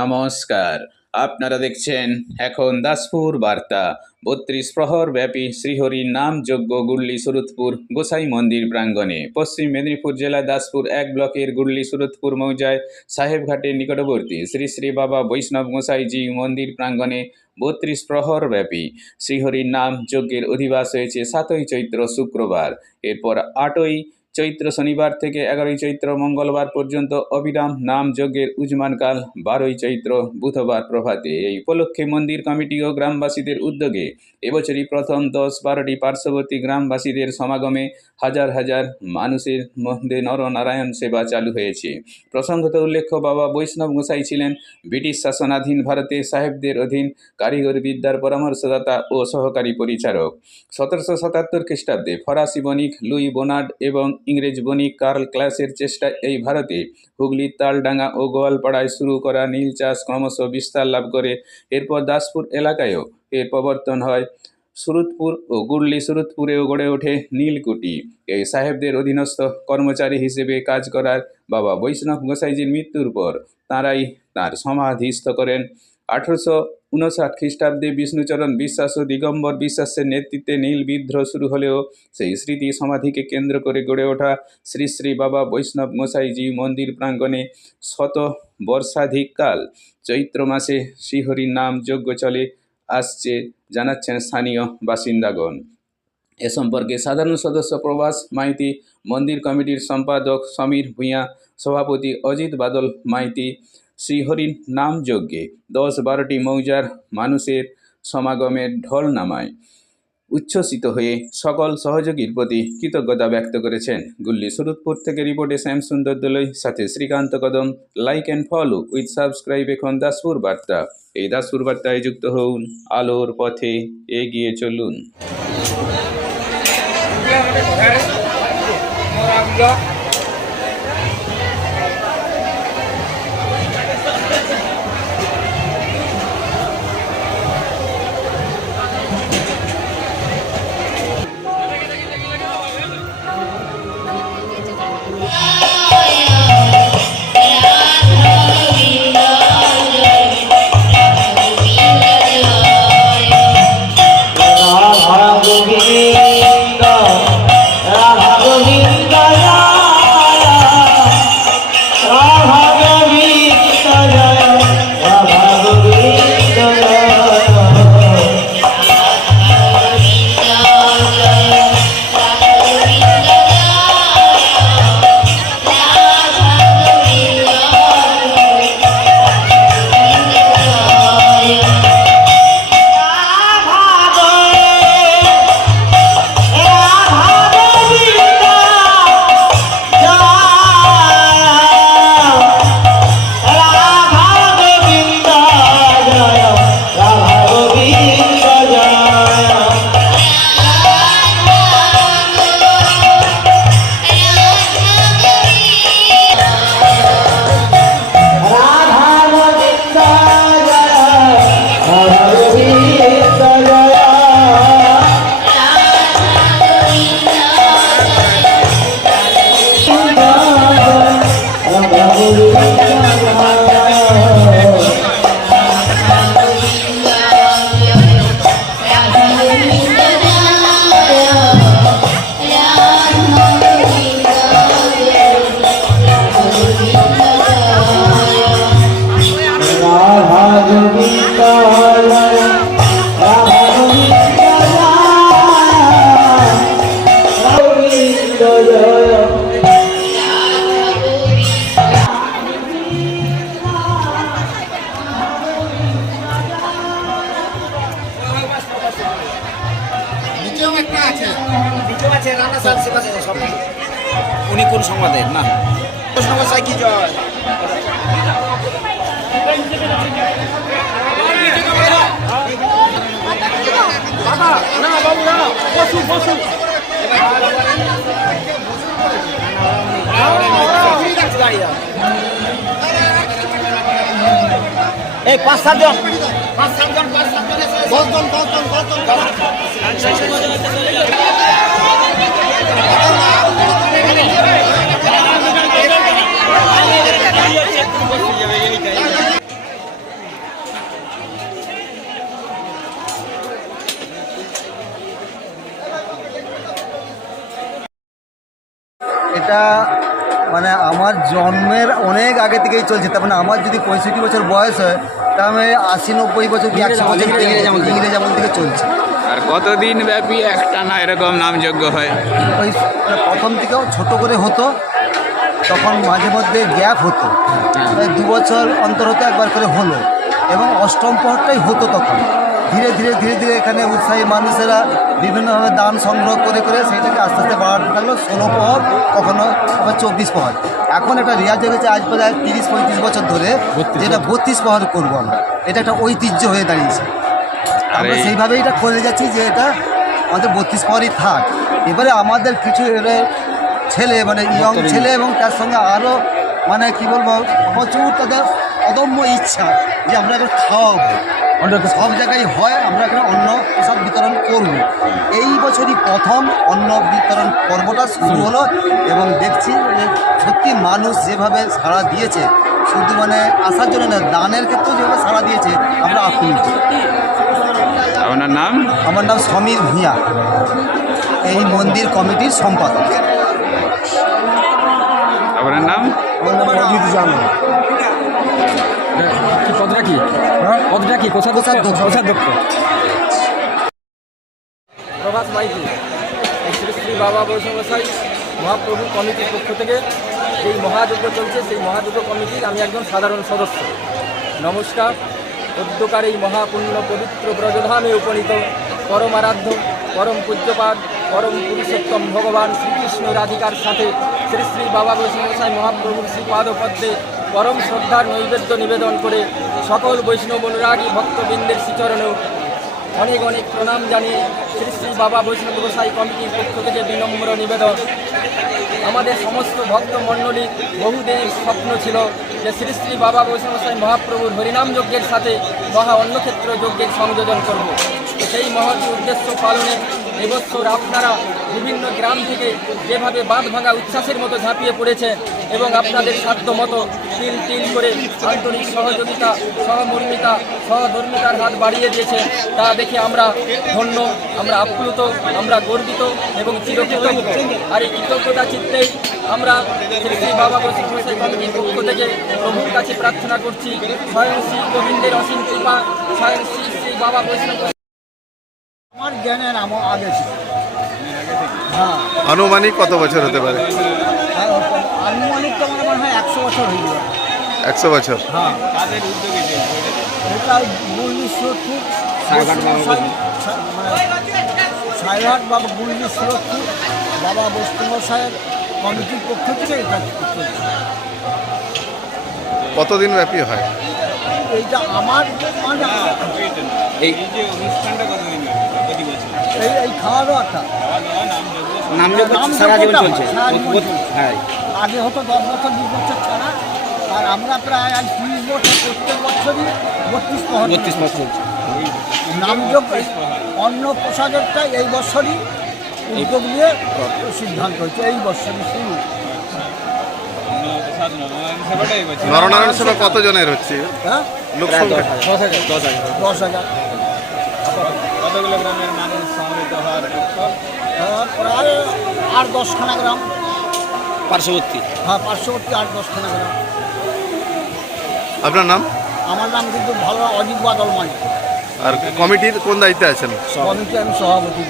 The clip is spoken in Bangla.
নমস্কার, আপনারা দেখছেন এখন দাসপুর বার্তা। ৩২ প্রহর ব্যাপী শ্রীহরির নাম যজ্ঞ গুল্লি সুরতপুর গোসাই মন্দির প্রাঙ্গণে। পশ্চিম মেদিনীপুর জেলা দাসপুর ১ ব্লকের গুল্লি সুরতপুর মৌজায় সাহেবঘাটের নিকটবর্তী শ্রী শ্রী বাবা বৈষ্ণব গোসাইজি মন্দির প্রাঙ্গণে ৩২ প্রহর ব্যাপী শ্রীহরির নাম যজ্ঞের অধিবাস হয়েছে ৭ই চৈত্র শুক্রবার। এরপর ৮ই চৈত্র শনিবার থেকে ১১ই চৈত্র মঙ্গলবার পর্যন্ত অবিরাম নাম যজ্ঞের উজমানকাল ১২ই চৈত্র বুধবার প্রভাতে। এই উপলক্ষে মন্দির কমিটি ও গ্রামবাসীদের উদ্যোগে এবছরই প্রথম ১০-১২টি পার্শ্ববর্তী গ্রামবাসীদের সমাগমে হাজার হাজার মানুষের মধ্যে নরনারায়ণ সেবা চালু হয়েছে। প্রসঙ্গত উল্লেখ্য, বাবা বৈষ্ণব গোসাই ছিলেন ব্রিটিশ শাসনাধীন ভারতে সাহেবদের অধীন কারিগরি বিদ্যার পরামর্শদাতা ও সহকারী পরিচারক। ১৭৭৭ খ্রিস্টাব্দে ফরাসি বণিক লুই বোনার্ড এবং ইংরেজ বণিক কার্ল ক্লাসের চেষ্টায় এই ভারতে হুগলির তালডাঙ্গা ও গোয়ালপাড়ায় শুরু করা নীল চাষ ক্রমশ বিস্তার লাভ করে। এরপর দাসপুর এলাকায়ও এর প্রবর্তন হয়। সুরতপুর ও গুল্লি সুরতপুরেও গড়ে ওঠে নীলকুঠি। এই সাহেবদের অধীনস্থ কর্মচারী হিসেবে কাজ করার বাবা বৈষ্ণব গোসাইজির মৃত্যুর পর তাঁরাই তাঁর সমাধিস্থ করেন। ১৮৫৯ খ্রিস্টাব্দে বিষ্ণুচরণ বিশ্বাস ও দিগম্বর বিশ্বাসের নেতৃত্বে নীল বিদ্রোহ শুরু হলেও সেই স্মৃতি সমাধিকে কেন্দ্র করে গড়ে ওঠা শ্রী শ্রী বাবা বৈষ্ণব গোসাইজি মন্দির প্রাঙ্গণে শত বর্ষাধিককাল চৈত্র মাসে শ্রীহরির নাম যজ্ঞ চলে আসছে জানাচ্ছেন স্থানীয় বাসিন্দাগণ। এ সম্পর্কে সাধারণ সদস্য প্রভাস মাইতি, মন্দির কমিটির সম্পাদক সমীর ভূঁইয়া, সভাপতি অজিত বাদল মাইতি শ্রীহরির নাম যজ্ঞে ১০-১২টি মৌজার মানুষের সমাগমের ঢল নামায় উচ্ছ্বসিত হয়ে সকল সহযোগীর প্রতি কৃতজ্ঞতা ব্যক্ত করেছেন। গুল্লি সুরতপুর থেকে রিপোর্টে শ্যামসুন্দর দোলই, সাথে শ্রীকান্ত কদম। Like and follow with subscribe এখন দাসপুর বার্তা। এই দাসপুর বার্তায় যুক্ত হন, আলোর পথে এগিয়ে চলুন। উনি কোন সংবাদের না সংবাদ কি জয় এই ৫-৭ জন 10 জন এটা মানে আমার জন্মের অনেক আগে থেকেই চলছে। তার মানে আমার যদি 65 বছর বয়স হয়, তার মানে 80-90 বছর কি 100 বছর ইংরেজ আমল থেকে চলছে। আর কতদিন ব্যাপী একটানা এরকম নামযজ্ঞ হয়? ওই প্রথম থেকেও ছোট করে হতো, তখন মাঝে মধ্যে গ্যাপ হতো, প্রায় 2 বছর অন্তর হতে একবার করে হলো, এবং অষ্টম প্রহরটাই হতো তখন। ধীরে ধীরে ধীরে ধীরে এখানে উৎসাহী মানুষেরা বিভিন্নভাবে দান সংগ্রহ করে করে সেইটাকে আস্তে আস্তে বাড়াতে থাকলো। 16 প্রহর, কখনো আবার 24 প্রহর। এখন একটা রেওয়াজ হয়ে গেছে আজ প্রায় 30-35 বছর ধরে, যেটা 32 প্রহর করবো আমরা। এটা একটা ঐতিহ্য হয়ে দাঁড়িয়েছে। আমরা সেইভাবেই এটা করে যাচ্ছি যে এটা আমাদের 32 প্রহরই থাক। এবারে আমাদের কিছু ছেলে মানে ইয়ং ছেলে এবং তার সঙ্গে আরও মানে কি বলবো, প্রচুর তাদের অদম্য ইচ্ছা যে আমরা এখন খাওয়াবো। সব জায়গায় হয়, আমরা এখানে অন্ন প্রসাদ বিতরণ করব। এই বছরই প্রথম অন্ন বিতরণ পর্বটা শুরু হলো, এবং দেখছি যে সত্যি মানুষ যেভাবে সাড়া দিয়েছে, শুধু মানে আসার জন্য না, দানের ক্ষেত্রেও যেভাবে সাড়া দিয়েছে, আমরা আপ্লুত। আপনার নাম? আমার নাম সমীর ভূঁইয়া, এই মন্দির কমিটির সম্পাদক। আপনার নাম? আমার নাম অজিত জানা। পদটা কি? পদটা কি? কোষাধ্যক্ষ। প্রভাস মাইতি, শ্রী শ্রী বাবা বৈষ্ণবসাই মহাপ্রভু কমিটির পক্ষ থেকে যেই মহাযজ্ঞ চলছে, সেই মহাযজ্ঞ কমিটির আমি একজন সাধারণ সদস্য। নমস্কার। অধ্যকার এই মহাপুণ্য পবিত্র ব্রজধামে উপনীত পরম আরাধ্য, পরম পূজ্যপাদ, পরম পুরুষোত্তম ভগবান শ্রীকৃষ্ণ রাধিকার সাথে শ্রী শ্রী বাবা বৈষ্ণবসাই মহাপ্রভুর শ্রীপাদপদ্মে পরম শ্রদ্ধার নৈবেদ্য নিবেদন করে সকল বৈষ্ণব অনুরাগী ভক্তবৃন্দের শ্রীচরণেও অনেক অনেক প্রণাম জানিয়ে শ্রী শ্রী বাবা বৈষ্ণব গোসাই কমিটির পক্ষ থেকে বিনম্র নিবেদন, আমাদের সমস্ত ভক্ত মণ্ডলীর বহুদিনের স্বপ্ন ছিল যে শ্রী শ্রী বাবা বৈষ্ণব গোসাই মহাপ্রভুর হরিনাম যজ্ঞের সাথে মহা অন্নক্ষেত্র যজ্ঞের সংযোজন করব। সেই মহৎ উদ্দেশ্য পালনে এবছর আপনারা বিভিন্ন গ্রাম থেকে যেভাবে বাঁধ ভাঙা উচ্ছ্বাসের মতো ঝাঁপিয়ে পড়েছে এবং আপনাদের সাধ্য মতো তিল তিল করে আন্তরিক সহযোগিতা, সহমর্মিতা, সহধর্মিতার হাত বাড়িয়ে দিয়েছে, তা দেখে আমরা ধন্য, আমরা আপ্লুত, আমরা গর্বিত এবং চিরকৃতজ্ঞ। আর এই কৃতজ্ঞতা চিত্তেই আমরা শ্রী শ্রী বাবা বৈষ্ণব কমিটির পক্ষ থেকে প্রভুর কাছে প্রার্থনা করছি, স্বয়ং শ্রী গোবিন্দের অসীম কৃপা, স্বয়ং শ্রী শ্রী বাবা বৈষ্ণব। আমার জ্ঞানের আগে ছিল। হ্যাঁ, আনুমানিক কত বছর হতে পারে? আনুমানিক তো আমার মনে হয় 100 বছর হয়ে যাবে। 100 বছর। হ্যাঁ, এটা গুল্লি সুরতপুর সাইঘাট বাবা গুল্লি সুরতপুর বাবা বৈষ্ণব সাহেব কমিটির পক্ষ থেকে এটা চলছে। কতদিন ব্যাপী হয়? এইটা আমার মানে এই যে অনুষ্ঠানটা কতদিন প্রতি বছর? এই খাওয়া দাওয়াটা নামযজ্ঞ সারা জীবন চলছে। হ্যাঁ, আগে হতো 10 বছর 20 বছর ছাড়া, আর আমরা প্রায় আজ 30 বছর প্রত্যেক বছরই 32 প্রহর চলছে। নামযজ্ঞ অন্ন প্রসাদেরটা এই বছরই উদ্যোগ নিয়ে সিদ্ধান্ত হয়েছে, এই বছরই শুরু। নরনারায়ণ সেবা কতজনের হচ্ছে? হ্যাঁ, লোক সংখ্যা 10,000। কতগুলো গ্রামের মানুষ সমবেত হওয়ার প্রায় 8-10খানা গ্রাম পার্শ্ববর্তী। হ্যাঁ, পার্শ্ববর্তী 8-10খানা গ্রাম। আপনার নাম? আমার নাম কিন্তু ভালো অজিত বাদল মালিক। আর কমিটির কোন দায়িত্বে আছেন? কমিটি আমি সভাপতি।